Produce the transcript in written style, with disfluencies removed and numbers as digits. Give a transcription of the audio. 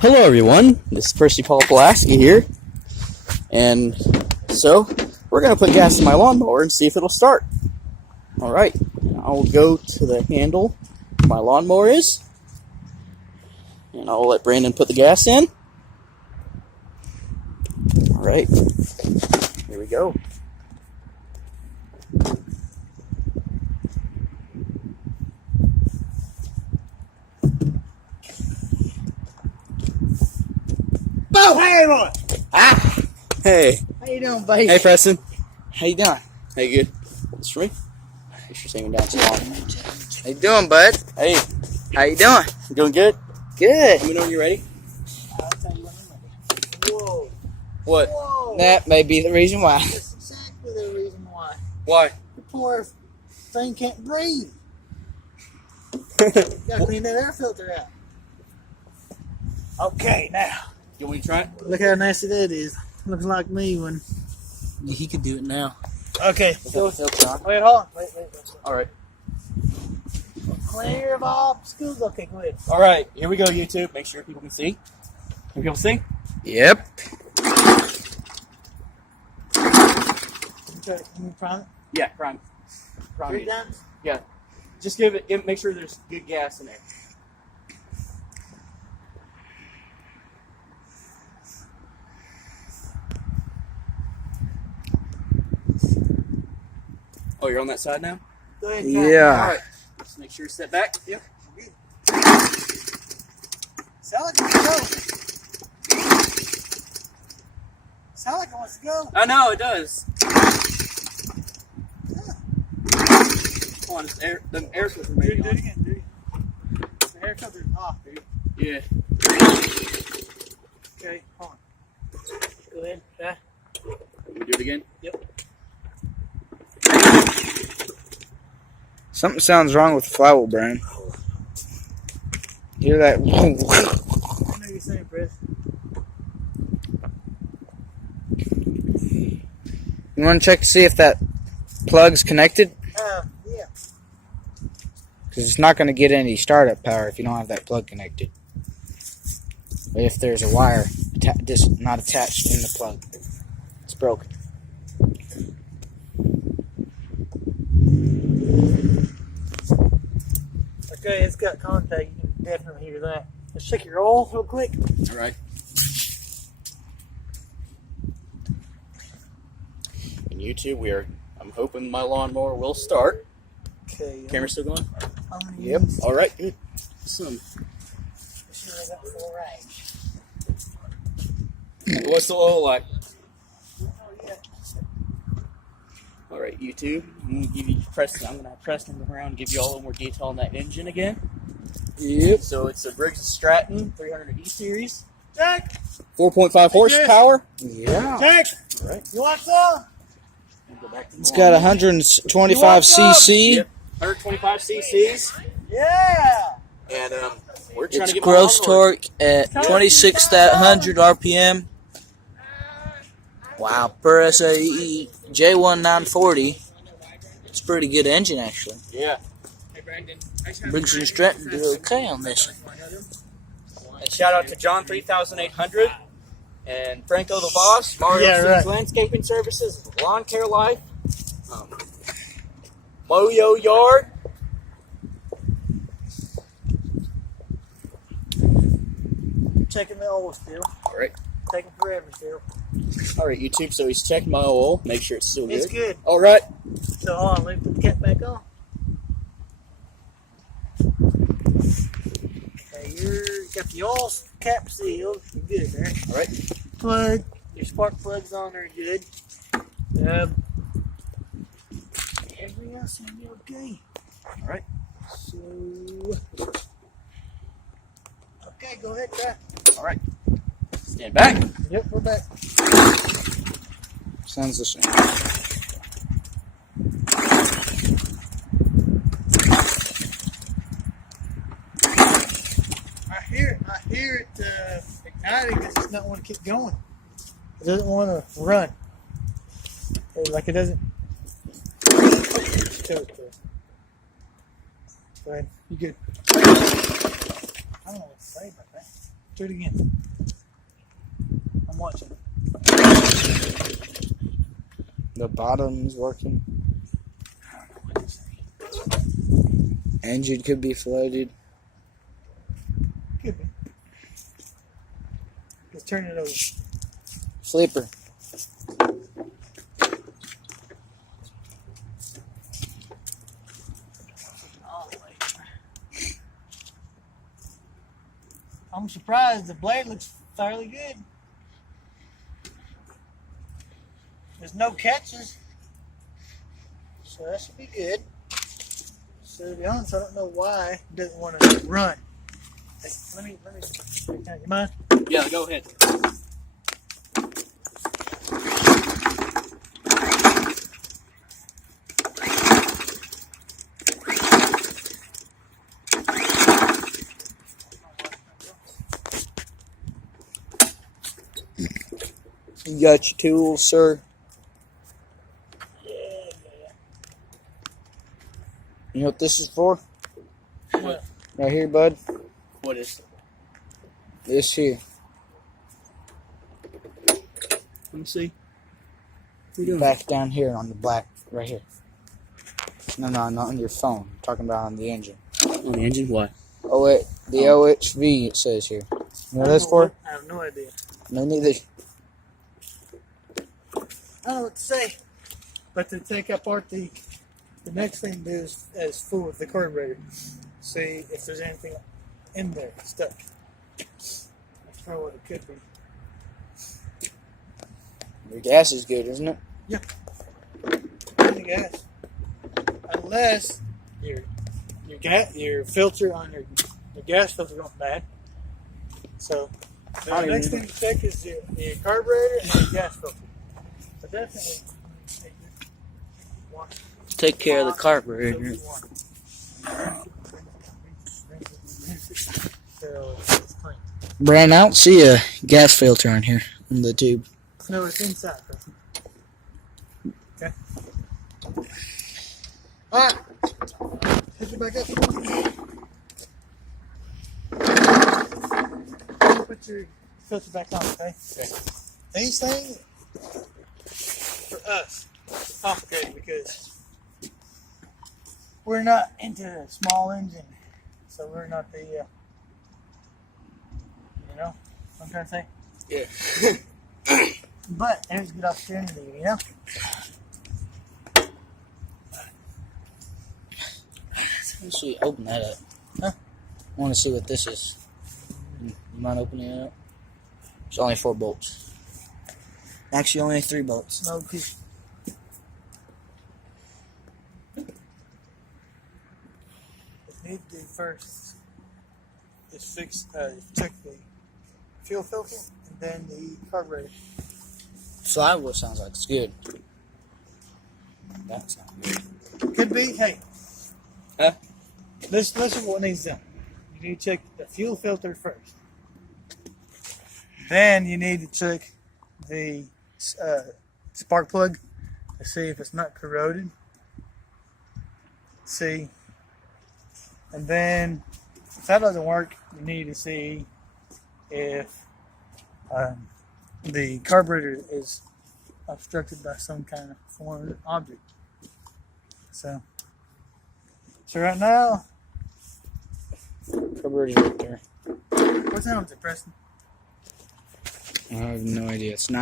Hello everyone, this is Percy Paul Pulaski here, and so we're going to put gas in my lawnmower and see if it'll start. Alright, I'll go to the handle my lawnmower is, and I'll let Brandon put the gas in. Alright, here we go. Oh, hey, boy. Ah! Hey. How you doing, buddy? Hey, Preston. How you doing? Hey, good. It's for me. Thanks for singing down so long. How you doing, bud? Hey. How you doing? You doing good? Good. Let me know when you're ready. Whoa. What? Whoa. That may be the reason why. That's exactly the reason why. Why? The poor thing can't breathe. You gotta clean that air filter out. Okay, now. You want me to try it? Look how nasty that is. Looks like me when... He could do it now. Okay. So, Wait, hold on. Wait. Alright. Clear of all schools. Okay, go ahead. Alright, here we go, YouTube. Make sure people can see. Can people see? Yep. Can you prime it? Yeah, prime. 3 times? Yeah. Just make sure there's good gas in there. Oh, you're on that side now? Go ahead. Yeah. Alright. Just make sure you step back. Yep. Sound like it wants to go. Sound like it wants to go. I know, it does. Come on, it's the air filter Do maybe it on. again. The air filter is off, dude. Yeah. Okay, hold on. Go ahead. Yeah. We do it again? Yep. Something sounds wrong with the flywheel, Brian. Hear that? I know you're saying, Chris. You want to check to see if that plug's connected? Yeah. Because it's not going to get any startup power if you don't have that plug connected. But if there's a wire just not attached in the plug, it's broken. Okay, it's got contact. You can definitely hear that. Let's check your oil real quick. Alright. In YouTube, I'm hoping my lawnmower will start. Okay. Camera still going? I'm gonna Yep. use- Alright, good. Awesome. Make sure I got full range. What's the oil like? Oh, yeah. Alright, YouTube. I'm gonna have Preston go around and give you all a little more detail on that engine again. Yep. So it's a Briggs & Stratton 300 E series, Jack! 4.5 horsepower. Yeah. Jack! Alright. You want some? Go back to the It's got 125 cc. Yep. 125 cc's, Yeah! and we're trying It's to get gross my lawnmower. torque at 26,100 RPM. Wow, per SAE J1940. It's a pretty good engine, actually. Yeah. Briggs & Stratton did okay on this one. And shout out to John 3800 and Franco the Boss, Mario Yeah, Sings right. Landscaping Services, Lawn Care Life, Moyo Yard. Checking the oil still. All right. Taking forever still. All right, YouTube. So he's checked my oil. Make sure it's still good. It's good. All right. So hold on, let me put the cap back on. Okay, you got the oil cap sealed. You're good there. All right. Plug. Your spark plugs on there good. Everything else is gonna be okay. All right. So okay, go ahead, try. All right. Stand back. Yep, we're back. Sounds the same. I hear it igniting. It's just not want to keep going. It doesn't want to run. Like it doesn't. Show it to us. Go ahead. You good? I don't know what to say about that. Do it again. I'm watching. The bottom's working. I don't know what to say. Engine could be flooded. Could be. Let's turn it over. Sleeper. I'm surprised the blade looks fairly good. There's no catches, so that should be good. So to be honest, I don't know why it doesn't want to run. Hey, let me. You mind? Yeah, go ahead. You got your tools, sir? Yeah. You know what this is for? What? Right here, bud. What is? This here. Let me see. What are you doing? Back down here on the black, right here. No, not on your phone. I'm talking about on the engine. On the engine? What? Oh wait, the OHV it says here. You know what that's for? I have no idea. No, neither. I don't know what to say. But to take apart the next thing to do is fool with the carburetor. See if there's anything in there stuck. That's probably what it could be. Your gas is good, isn't it? Yeah. The gas. Unless your filter on your gas filter going bad. So the next thing to check is your carburetor and your gas filter. So definitely Take care of the carburetor. So it's clean. Brand, I don't see a gas filter on here in the tube. No, it's inside. Okay. Alright. Hit it back up. Put your filter back on, okay? These things, for us, it's complicated because we're not into a small engine. So we're not the, you know what I'm trying to say? Yeah. But there's a good opportunity, you know? Let's see, open that up. Huh? I want to see what this is. You mind opening it up? It's only 4 bolts. Actually, only 3 bolts. No, because what you need to do first is check the fuel filter and then the carburetor. Flywheel sounds like it's good. That's not good. Could be, hey. Huh? Listen to what needs done. You need to check the fuel filter first. Then you need to check the spark plug to see if it's not corroded. See. And then, if that doesn't work, you need to see if the carburetor is obstructed by some kind of foreign object. So right now, Carburetor's right there. what sound is it, Preston? I have no idea. It's not.